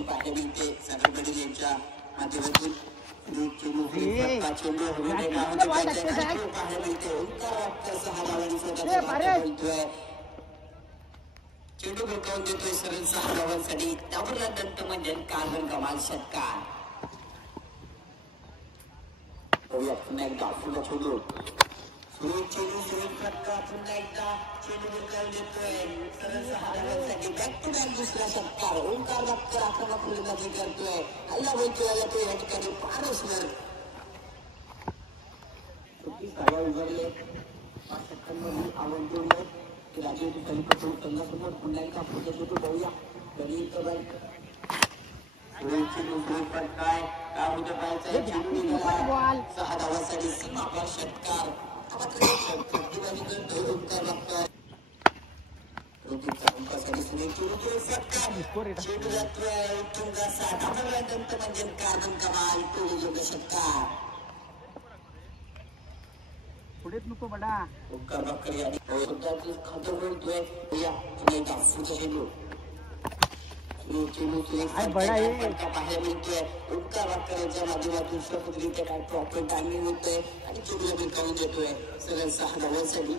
काही पाहायला मिळते सागरकडे यांच्या माध्यमातून चेंडू पाहायला मिळते ओंकार वाटतं 6 धावांचा चेंडू भेटवून देतोय सरळ 6 धावांसाठी त्यावरला दंत म्हणजे कार्बन कमाल षटकार पुन्हा एकदा पुन्हा चेंडू चेंडू षटकार पुन्हा एकदा चेंडू भेटवून देतोय सरळ 6 धावांसाठी बॅक टू बॅक दुसरा षटकार ओंकार वाटतं आक्रमक फलंदाजी करतोय हल्ला बोलतोय तो या ठिकाणी पारसवर धावा उभारले 5 षटकांमध्ये आवडले राजीव कलिकपूर संघासमोर पुन्हा एकदा पुढे चेंडू बघूया गणित काय काय होतं पाहायचं चेंडू निघाला 6 धावांसाठी सीमापार षटकार प्रतिबाजी करतोय ओंकार वाटतं ओंकारसाठी सुनील चेंडू षटकार चेंडू जातोय उत्तुंगा 7 धावांचा दंत म्हणजे कार्बन कमाल तो योग्य षटकार पुढेच नको बडा ओंकार वाकरे आणि स्वतःची खातं बोलतोय या पुणे दाफूचा चेंडू पाहायला मिळतोय ओंकार वाकरेच्या माध्यमातून स्वतंत्ररित्या काय प्रॉपर टायमिंग होतोय आणि चेंडूला बिलकावून देतोय सरळ 6 धावांसाठी